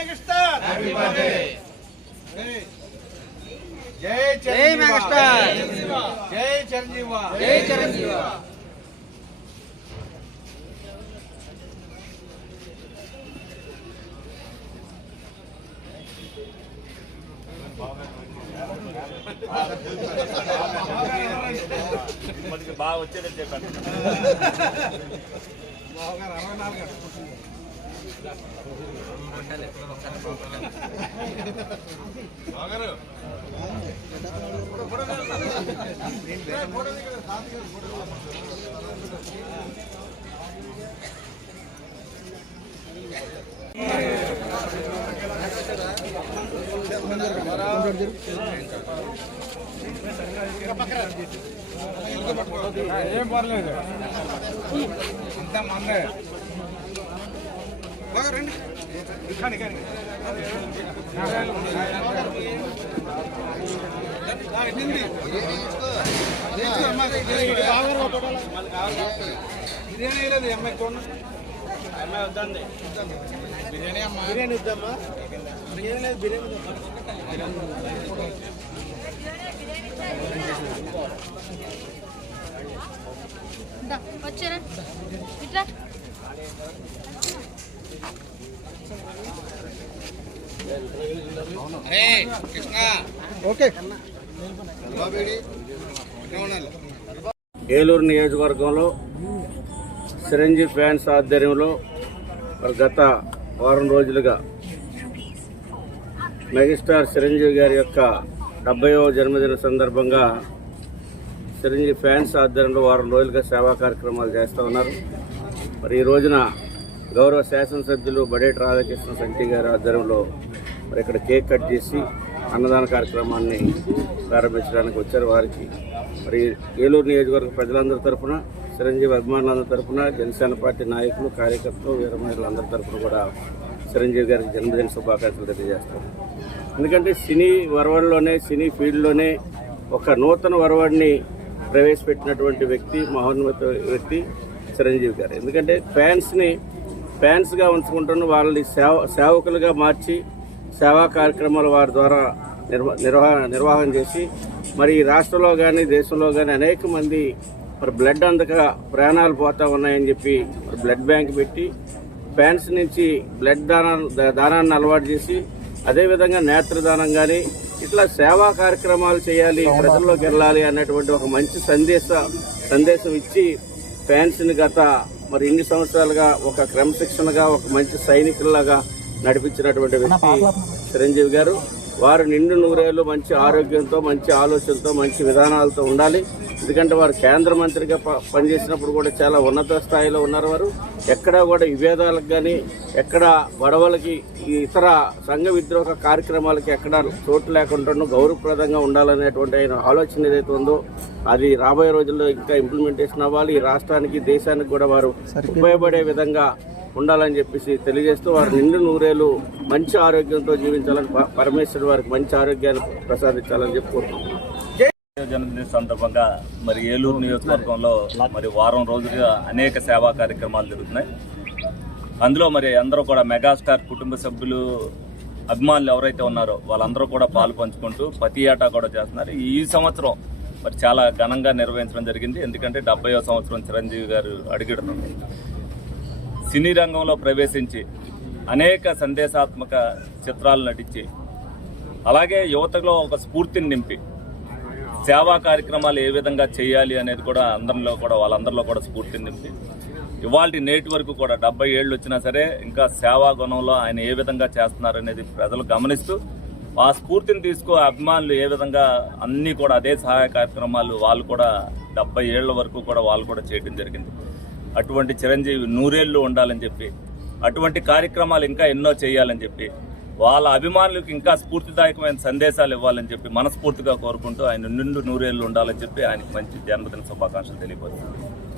Megastar. జై జై megastar. జై చిరంజీవ. జై చిరంజీవి. బాగా వచ్చేదని చెప్పాను ఏం పర్లేదు అంత మందే రండి కానీ కానీ బిర్యానీ లేదు అమ్మాయి చూడండి అమ్మాయి వద్దండి బిర్యానీ అమ్మా బిర్యానీ వద్దమ్మా బిర్యానీ లేదు బిర్యానీ దా, వచ్చారా? ఇట్లా? ఏలూరు నియోజకవర్గంలో చిరంజీవి ఫ్యాన్స్ ఆధ్వర్యంలో గత వారం రోజులుగా మెగాస్టార్ చిరంజీవి గారి యొక్క డెబ్బైవ జన్మదిన సందర్భంగా చిరంజీవి ఫ్యాన్స్ ఆధ్వర్యంలో వారం రోజులుగా సేవా కార్యక్రమాలు చేస్తూ ఉన్నారు. మరి ఈ రోజున గౌరవ శాసనసభ్యులు బడేటి రాధాకృష్ణ సంటి గారి ఆధ్వర్యంలో మరి ఇక్కడ కేక్ కట్ చేసి అన్నదాన కార్యక్రమాన్ని ప్రారంభించడానికి వచ్చారు వారికి. మరి ఏలూరు నియోజకవర్గ ప్రజలందరి తరఫున చిరంజీవి అభిమానులందరి తరఫున జనసేన పార్టీ నాయకులు కార్యకర్తలు వీర తరఫున కూడా చిరంజీవి గారికి జన్మదిన శుభాకాంక్షలు తెలియజేస్తాం. ఎందుకంటే సినీ వరవడిలోనే సినీ ఫీల్డ్లోనే ఒక నూతన వరవడిని ప్రవేశపెట్టినటువంటి వ్యక్తి మహోన్నత వ్యక్తి చిరంజీవి గారు. ఎందుకంటే ఫ్యాన్స్ని ఫ్యాన్స్గా ఉంచుకుంటున్న వాళ్ళని సేవ సేవకులుగా మార్చి సేవా కార్యక్రమాలు వారి ద్వారా నిర్వ నిర్వహణ నిర్వహణ చేసి మరి రాష్ట్రంలో కానీ దేశంలో కానీ అనేక మంది మరి బ్లడ్ అందక ప్రాణాలు పోతా ఉన్నాయని చెప్పి మరి బ్లడ్ బ్యాంక్ పెట్టి ఫ్యాన్స్ నుంచి బ్లడ్ దానా దానాన్ని అలవాటు చేసి అదేవిధంగా నేత్రదానం కానీ ఇట్లా సేవా కార్యక్రమాలు చేయాలి ప్రజల్లోకి వెళ్ళాలి అన్నటువంటి ఒక మంచి సందేశ సందేశం ఇచ్చి ఫ్యాన్స్ని గత మరి ఇన్ని సంవత్సరాలుగా ఒక క్రమశిక్షణగా ఒక మంచి సైనికుల్లాగా నడిపించినటువంటి వ్యక్తి చిరంజీవి గారు. వారు నిండు నూరేళ్ళు మంచి ఆరోగ్యంతో మంచి ఆలోచనతో మంచి విధానాలతో ఉండాలి. ఎందుకంటే వారు కేంద్ర మంత్రిగా ప- పనిచేసినప్పుడు కూడా చాలా ఉన్నత స్థాయిలో ఉన్నారు వారు. ఎక్కడా కూడా విభేదాలకు కానీ ఎక్కడ గొడవలకి ఈ ఇతర సంఘ విద్రోహ కార్యక్రమాలకి ఎక్కడ చోటు లేకుండా గౌరవప్రదంగా ఉండాలనేటువంటి ఆయన ఆలోచన ఏదైతే ఉందో అది రాబోయే రోజుల్లో ఇంకా ఇంప్లిమెంటేషన్ అవ్వాలి. ఈ రాష్ట్రానికి దేశానికి కూడా వారు ఉపయోగపడే విధంగా ఉండాలని చెప్పేసి తెలియజేస్తూ వారు నిండు నూరేళ్ళు మంచి ఆరోగ్యంతో జీవించాలని పరమేశ్వరుడు వారికి మంచి ఆరోగ్యాన్ని ప్రసాదించాలని చెప్పి జన్మదిన సందర్భంగా మరి ఏలూరు నియోజకవర్గంలో మరి వారం రోజులుగా అనేక సేవా కార్యక్రమాలు జరుగుతున్నాయి. అందులో మరి అందరూ కూడా మెగాస్టార్ కుటుంబ సభ్యులు అభిమానులు ఎవరైతే ఉన్నారో వాళ్ళందరూ కూడా పాలు పంచుకుంటూ ప్రతి ఏటా కూడా చేస్తున్నారు. ఈ సంవత్సరం మరి చాలా ఘనంగా నిర్వహించడం జరిగింది. ఎందుకంటే డెబ్బయో సంవత్సరం చిరంజీవి గారు అడిగిడడం సినీ రంగంలో ప్రవేశించి అనేక సందేశాత్మక చిత్రాలు నటించి అలాగే యువతలో ఒక స్ఫూర్తిని నింపి సేవా కార్యక్రమాలు ఏ విధంగా చేయాలి అనేది కూడా అందరిలో కూడా వాళ్ళందరిలో కూడా స్ఫూర్తిని నింపి ఇవాళ నేటి వరకు కూడా డెబ్బై ఏళ్ళు వచ్చినా సరే ఇంకా సేవా గుణంలో ఆయన ఏ విధంగా చేస్తున్నారు అనేది ప్రజలు గమనిస్తూ ఆ స్ఫూర్తిని తీసుకో అభిమానులు ఏ విధంగా అన్నీ కూడా అదే సహాయ కార్యక్రమాలు వాళ్ళు కూడా డెబ్బై ఏళ్ళ వరకు కూడా వాళ్ళు కూడా చేయడం జరిగింది. అటువంటి చిరంజీవి నూరేళ్ళు ఉండాలని చెప్పి అటువంటి కార్యక్రమాలు ఇంకా ఎన్నో చేయాలని చెప్పి వాళ్ళ అభిమానులకు ఇంకా స్ఫూర్తిదాయకమైన సందేశాలు ఇవ్వాలని చెప్పి మనస్ఫూర్తిగా కోరుకుంటూ ఆయన నిండు నూరేళ్ళు ఉండాలని చెప్పి ఆయనకి మంచి జన్మదిన శుభాకాంక్షలు తెలియపరుస్తున్నాను.